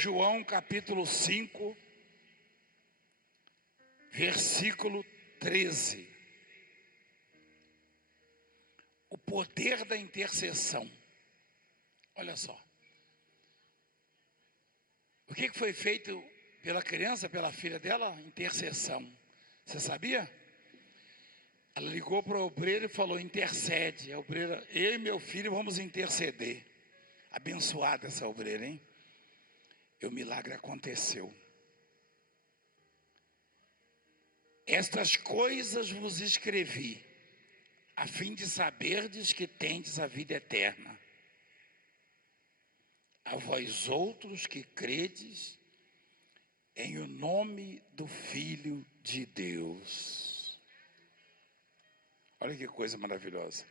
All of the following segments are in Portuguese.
João capítulo 5, versículo 13. O poder da intercessão. Olha só. O que foi feito pela criança, pela filha dela? Intercessão. Você sabia? Ela ligou para o obreiro e falou: intercede. A obreira, eu e meu filho vamos interceder. Abençoada essa obreira, hein? E o milagre aconteceu. Estas coisas vos escrevi, a fim de saberdes que tendes a vida eterna. A vós outros que credes em o nome do Filho de Deus. Olha que coisa maravilhosa.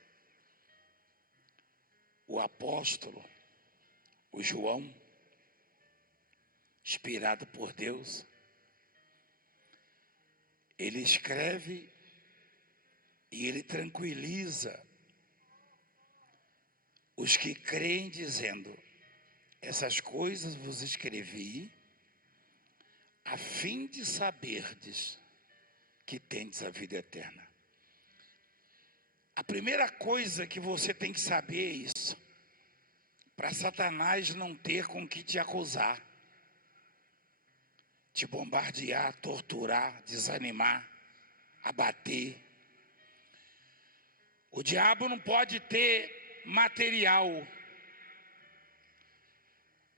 O apóstolo, o João, inspirado por Deus, ele escreve e ele tranquiliza os que creem, dizendo: essas coisas vos escrevi, a fim de saberdes que tendes a vida eterna. A primeira coisa que você tem que saber é isso, para Satanás não ter com que te acusar, te bombardear, torturar, desanimar, abater. O diabo não pode ter material,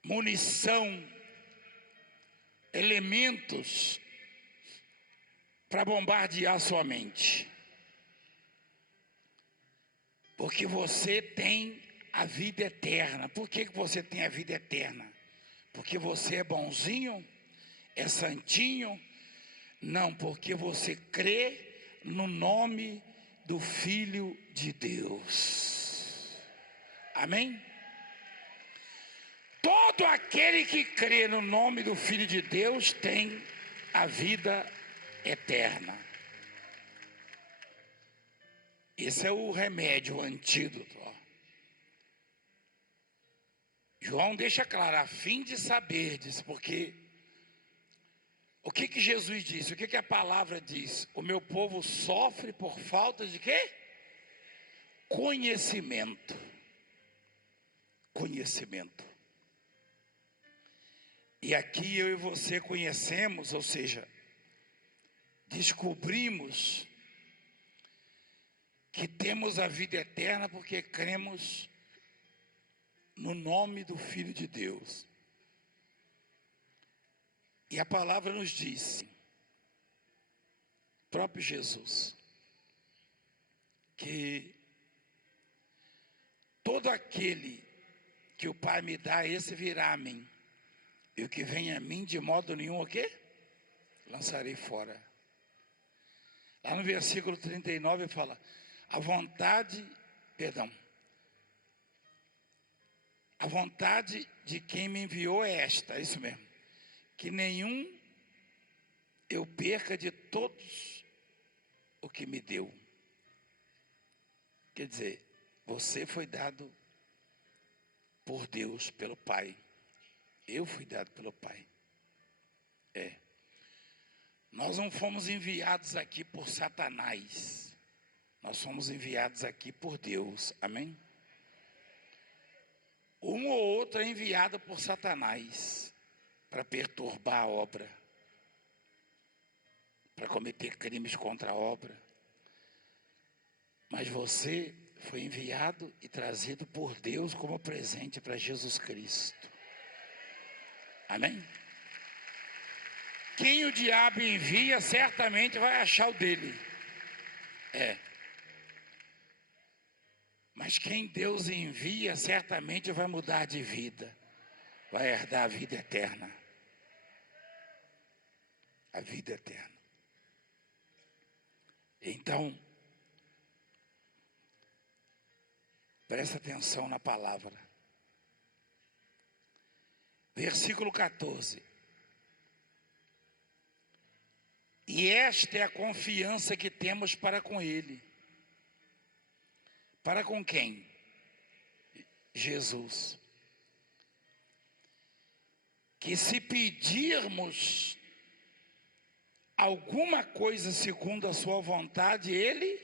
munição, elementos para bombardear sua mente. Porque você tem a vida eterna. Por que você tem a vida eterna? Porque você é bonzinho? É santinho? Não, porque você crê no nome do Filho de Deus. Amém? Todo aquele que crê no nome do Filho de Deus tem a vida eterna. Esse é o remédio, o antídoto. João deixa claro, a fim de saberdes, porque o que Jesus disse? O que a palavra diz? O meu povo sofre por falta de quê? Conhecimento. Conhecimento. E aqui eu e você conhecemos, ou seja, descobrimos que temos a vida eterna porque cremos no nome do Filho de Deus. E a palavra nos diz, próprio Jesus, que todo aquele que o Pai me dá, esse virá a mim. E o que vem a mim, de modo nenhum, o quê? Lançarei fora. Lá no versículo 39 fala, a vontade de quem me enviou é esta, é isso mesmo, que nenhum eu perca de todos o que me deu. Quer dizer, você foi dado por Deus, pelo Pai. Eu fui dado pelo Pai. Nós não fomos enviados aqui por Satanás. Nós somos enviados aqui por Deus. Amém? Um ou outro é enviado por Satanás para perturbar a obra, para cometer crimes contra a obra. Mas você foi enviado e trazido por Deus como presente para Jesus Cristo. Amém? Quem o diabo envia, certamente vai achar o dele. Mas quem Deus envia, certamente vai mudar de vida. Vai herdar a vida eterna. A vida eterna. Então, presta atenção na palavra. Versículo 14. E esta é a confiança que temos para com Ele. Para com quem? Jesus. que se pedirmos alguma coisa segundo a sua vontade, Ele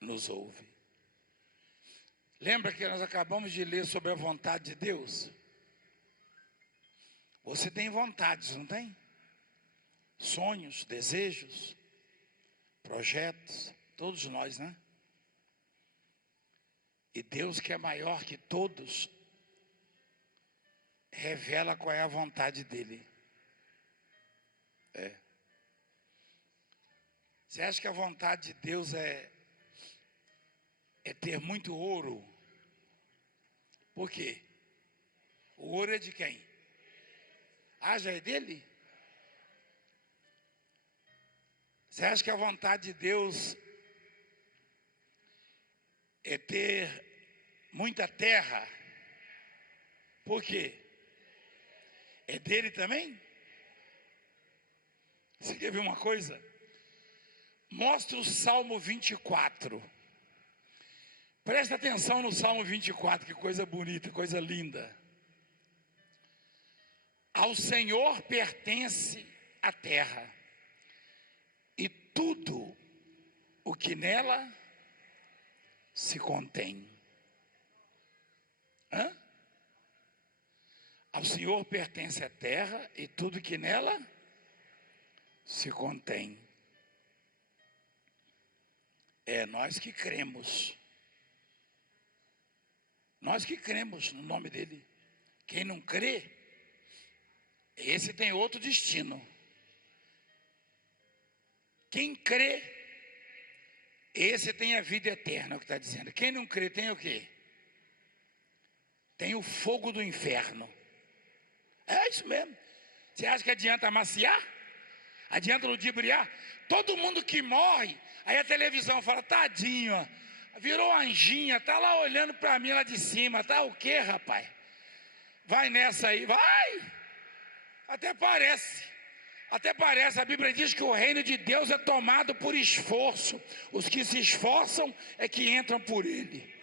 nos ouve. Lembra que nós acabamos de ler sobre a vontade de Deus? Você tem vontades, não tem? Sonhos, desejos, projetos, todos nós, né? E Deus, que é maior que todos, revela qual é a vontade dele. Você acha que a vontade de Deus é ter muito ouro? Por quê? O ouro é de quem? Já é dele? Você acha que a vontade de Deus é ter muita terra? Por quê? É dele também? Você quer ver uma coisa? Mostra o Salmo 24. Presta atenção no Salmo 24, que coisa bonita, coisa linda. Ao Senhor pertence a terra e tudo o que nela se contém. Ao Senhor pertence a terra e tudo que nela se contém. É nós que cremos. Nós que cremos no nome dele. Quem não crê, esse tem outro destino. Quem crê, esse tem a vida eterna, é o que está dizendo. Quem não crê tem o quê? Tem o fogo do inferno. É isso mesmo. Você acha que adianta amaciar? Adianta ludibriar? Todo mundo que morre, aí a televisão fala, tadinho, ó, virou anjinha, tá lá olhando para mim lá de cima, tá o quê, rapaz? Vai nessa aí, vai! Até parece, a Bíblia diz que o reino de Deus é tomado por esforço, os que se esforçam é que entram por ele.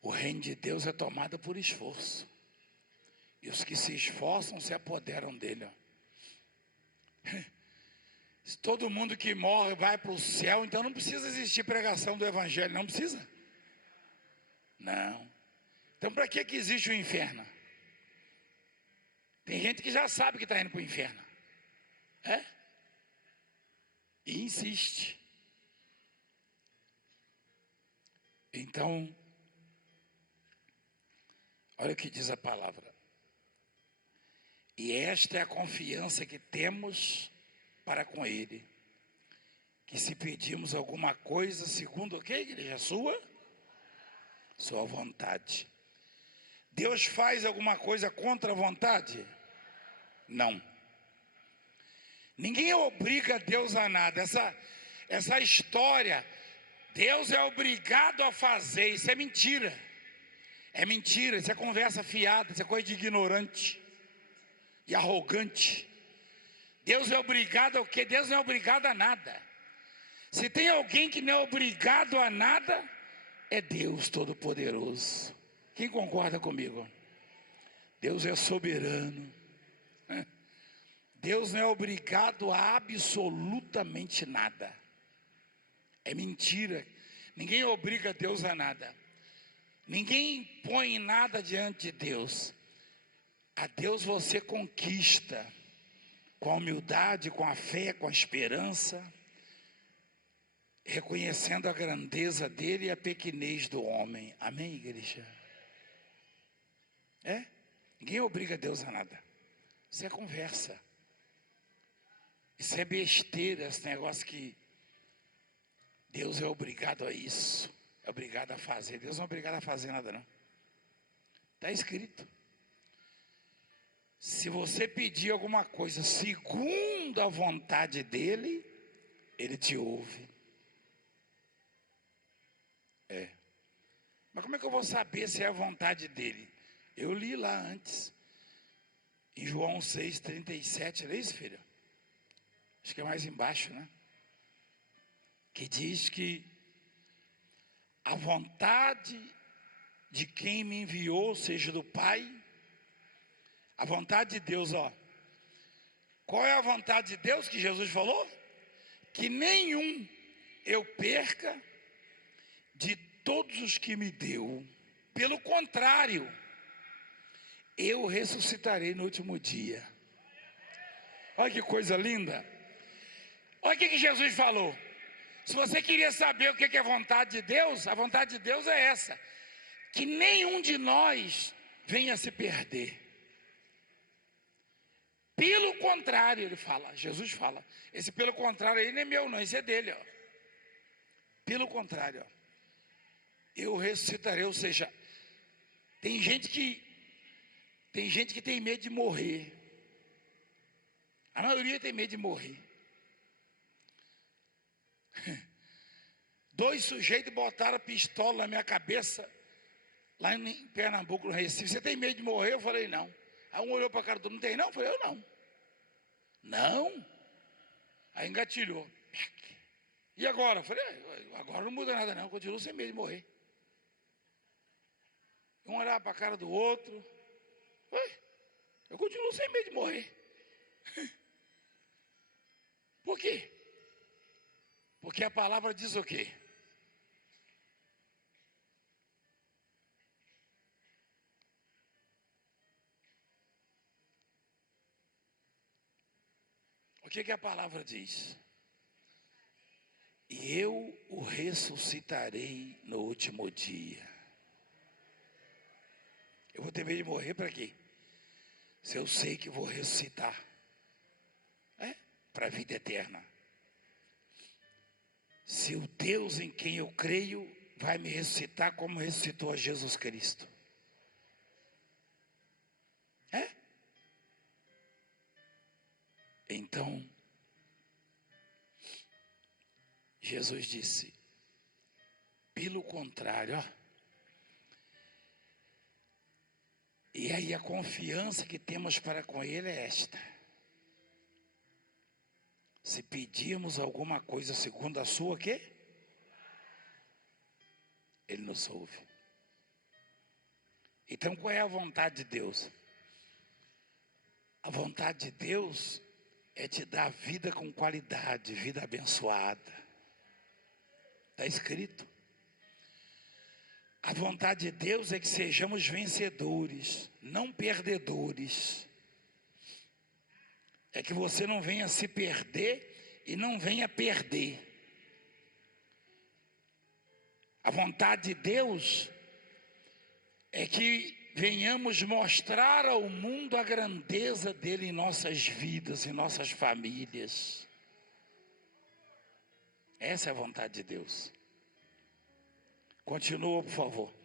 O reino de Deus é tomado por esforço. E os que se esforçam se apoderam dele. Se todo mundo que morre vai para o céu, então não precisa existir pregação do evangelho, não precisa? Não. Então para que existe o inferno? Tem gente que já sabe que está indo para o inferno. E insiste. Então, olha o que diz a palavra. E esta é a confiança que temos para com ele. Que se pedimos alguma coisa, segundo o que, igreja? Sua vontade. Deus faz alguma coisa contra a vontade? Não. Ninguém obriga Deus a nada. Essa história, Deus é obrigado a fazer, isso é mentira. É mentira, isso é conversa fiada, isso é coisa de ignorante e arrogante. Deus é obrigado ao quê? Deus não é obrigado a nada. Se tem alguém que não é obrigado a nada, é Deus Todo-Poderoso. Quem concorda comigo? Deus é soberano. Deus não é obrigado a absolutamente nada. É mentira. Ninguém obriga Deus a nada. Ninguém impõe nada diante de Deus. A Deus você conquista com a humildade, com a fé, com a esperança, reconhecendo a grandeza dele e a pequenez do homem. Amém, igreja? Ninguém obriga Deus a nada. Isso é conversa. Isso é besteira, esse negócio que Deus é obrigado a isso, é obrigado a fazer. Deus não é obrigado a fazer nada, não. Está escrito. Se você pedir alguma coisa segundo a vontade dele, ele te ouve. Mas como é que eu vou saber se é a vontade dele? Eu li lá antes, em João 6,37, não é isso, filho? acho que é mais embaixo, né? Que diz que a vontade de quem me enviou seja do Pai. A vontade de Deus, ó. Qual é a vontade de Deus que Jesus falou? Que nenhum eu perca de todos os que me deu. Pelo contrário, eu ressuscitarei no último dia. Olha que coisa linda. Olha o que Jesus falou. Se você queria saber o que é a vontade de Deus, a vontade de Deus é essa: que nenhum de nós venha se perder. Pelo contrário, ele fala, Jesus fala, esse pelo contrário aí não é meu não, esse é dele, ó. Pelo contrário, ó, eu ressuscitarei, ou seja, tem gente que tem medo de morrer. A maioria tem medo de morrer. 2 sujeitos botaram a pistola na minha cabeça, lá em Pernambuco, no Recife. Você tem medo de morrer? Eu falei, não. Aí um olhou para a cara do não tem não? Eu falei, eu não. Não? Aí engatilhou. E agora? Eu falei, agora não muda nada não, eu continuo sem medo de morrer. Um olhava para a cara do outro. Eu continuo sem medo de morrer. Por quê? Porque a palavra diz o quê? O que a palavra diz? E eu o ressuscitarei no último dia. Eu vou ter medo de morrer para quê? Se eu sei que vou ressuscitar. Para a vida eterna. Se o Deus em quem eu creio vai me ressuscitar como ressuscitou a Jesus Cristo. Então, Jesus disse, pelo contrário, ó, e aí a confiança que temos para com Ele é esta: se pedirmos alguma coisa segundo a sua quê? Ele nos ouve. Então qual é a vontade de Deus? A vontade de Deus é te dar vida com qualidade, vida abençoada. Está escrito. A vontade de Deus é que sejamos vencedores, não perdedores. É que você não venha se perder e não venha perder. A vontade de Deus é que venhamos mostrar ao mundo a grandeza dele em nossas vidas, em nossas famílias. Essa é a vontade de Deus. Continua, por favor.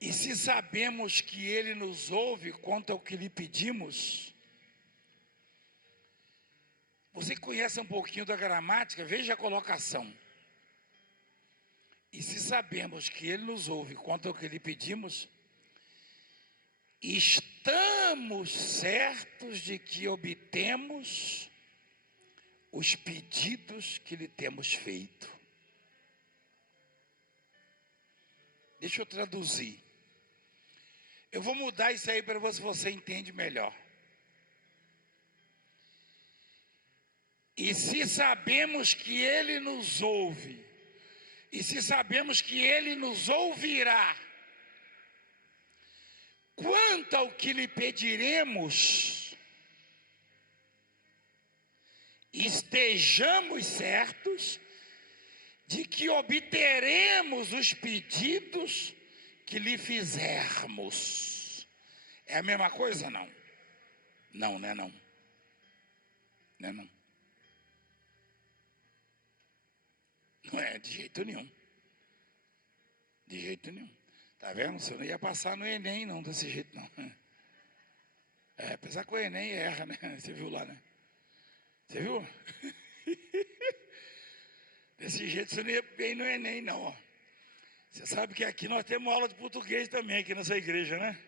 E se sabemos que Ele nos ouve quanto ao que lhe pedimos, você conhece um pouquinho da gramática, veja a colocação. E se sabemos que Ele nos ouve quanto ao que lhe pedimos, estamos certos de que obtemos os pedidos que lhe temos feito. Deixa eu traduzir. Eu vou mudar isso aí para você entende melhor. E se sabemos que Ele nos ouve, e se sabemos que Ele nos ouvirá, quanto ao que lhe pediremos, estejamos certos de que obteremos os pedidos que lhe fizermos. É a mesma coisa, não? Não, não é não. Não é não. Não é de jeito nenhum. De jeito nenhum. Tá vendo? Você não ia passar no Enem, não, desse jeito, não. Apesar que o Enem erra, né? Você viu lá, né? Você viu? Desse jeito você não ia bem no Enem, não, ó. Você sabe que aqui nós temos aula de português também, aqui nessa igreja, né?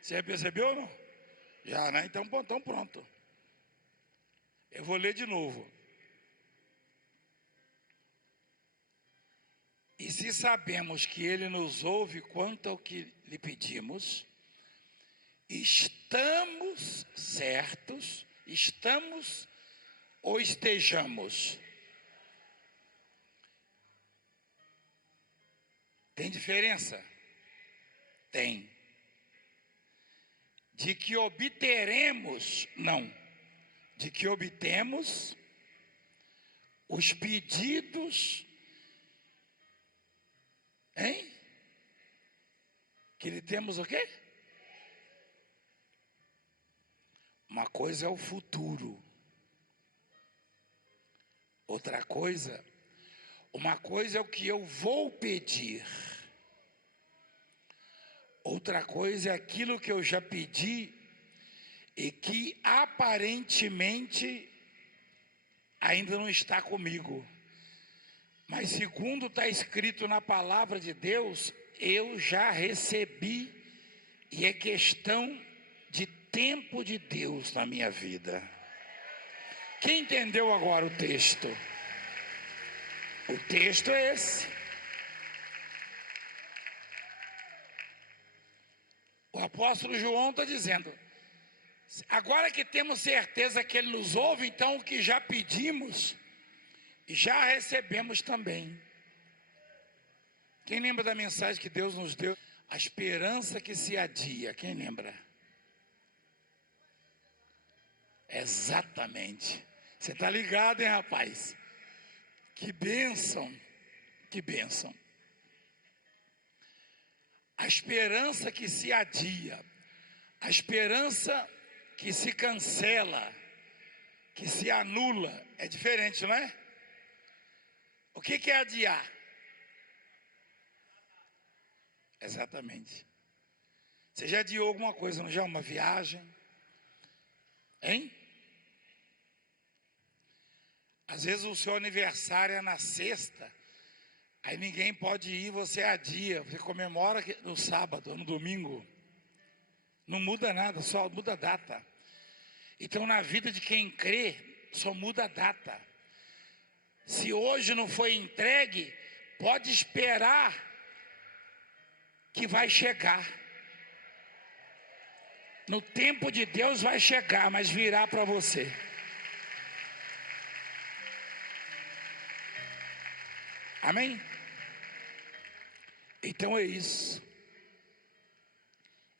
Você já percebeu ou não? Já, né? Então pronto. Eu vou ler de novo. E se sabemos que Ele nos ouve quanto ao que lhe pedimos, estamos certos, estamos ou estejamos? Tem diferença? Tem. De que obteremos, não. De que obtemos os pedidos, hein? Que lhe temos o quê? Uma coisa é o futuro. Outra coisa, uma coisa é o que eu vou pedir. Outra coisa é aquilo que eu já pedi e que aparentemente ainda não está comigo. Mas segundo está escrito na palavra de Deus, eu já recebi e é questão de tempo de Deus na minha vida. Quem entendeu agora o texto? O texto é esse. O apóstolo João está dizendo, agora que temos certeza que Ele nos ouve, então o que já pedimos, já recebemos também. Quem lembra da mensagem que Deus nos deu? A esperança que se adia. Quem lembra? Exatamente. Você está ligado, hein, rapaz? Que bênção. Que bênção. A esperança que se adia. A esperança que se cancela. Que se anula. É diferente, não é? O que é adiar? Exatamente. Você já adiou alguma coisa, não já? Uma viagem? Hein? Às vezes o seu aniversário é na sexta, aí ninguém pode ir, você adia, você comemora no sábado ou no domingo. Não muda nada, só muda a data. Então na vida de quem crê, só muda a data. Se hoje não foi entregue, pode esperar que vai chegar. No tempo de Deus vai chegar, mas virá para você. Amém? Então é isso.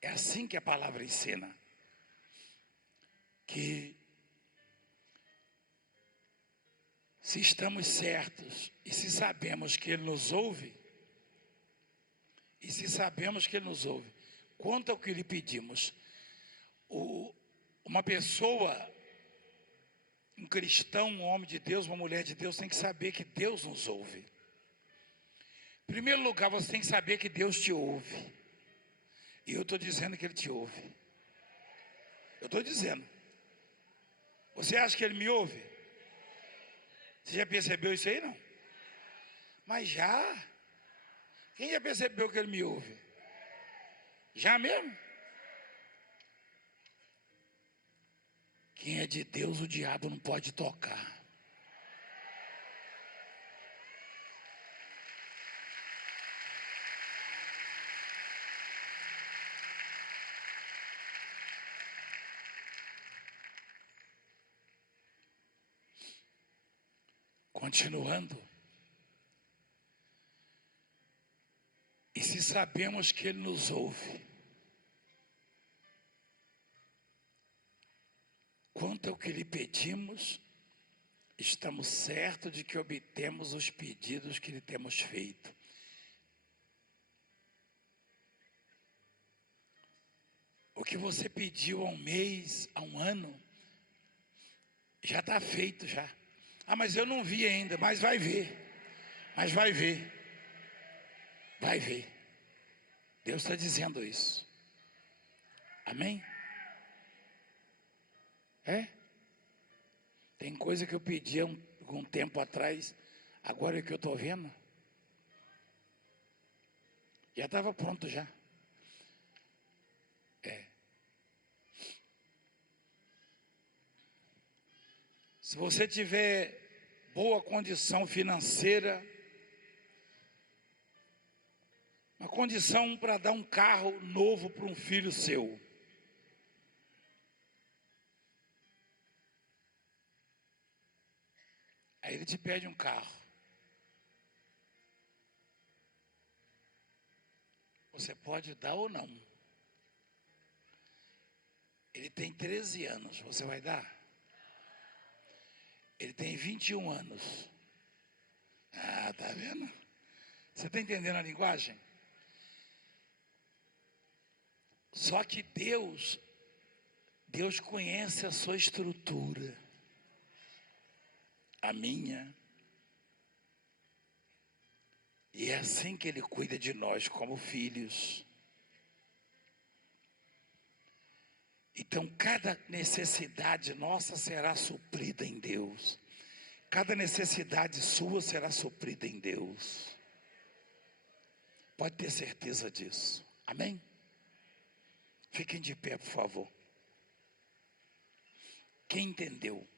É assim que a palavra ensina. Que se estamos certos e se sabemos que Ele nos ouve, e se sabemos que Ele nos ouve, quanto ao que lhe pedimos, uma pessoa, um cristão, um homem de Deus, uma mulher de Deus, tem que saber que Deus nos ouve. Em primeiro lugar, você tem que saber que Deus te ouve. E eu estou dizendo que Ele te ouve. Eu estou dizendo. Você acha que Ele me ouve? Você já percebeu isso aí, não? Mas já. Quem já percebeu que Ele me ouve? Já mesmo? Quem é de Deus, o diabo não pode tocar. Continuando. E se sabemos que Ele nos ouve, quanto ao que lhe pedimos, estamos certos de que obtemos os pedidos que lhe temos feito. O que você pediu há um mês, há um ano, já está feito já. Ah, mas eu não vi ainda, mas vai ver. Mas vai ver. Vai ver. Deus está dizendo isso. Amém? É? Tem coisa que eu pedi há um tempo atrás, agora é que eu estou vendo. Já estava pronto já. Se você tiver boa condição financeira, uma condição para dar um carro novo para um filho seu, aí ele te pede um carro. Você pode dar ou não. Ele tem 13 anos, você vai dar? Ele tem 21 anos. Ah, tá vendo? Você está entendendo a linguagem? Só que Deus conhece a sua estrutura, a minha. E é assim que Ele cuida de nós como filhos. Então, cada necessidade nossa será suprida em Deus. Cada necessidade sua será suprida em Deus. Pode ter certeza disso. Amém? Fiquem de pé, por favor. Quem entendeu?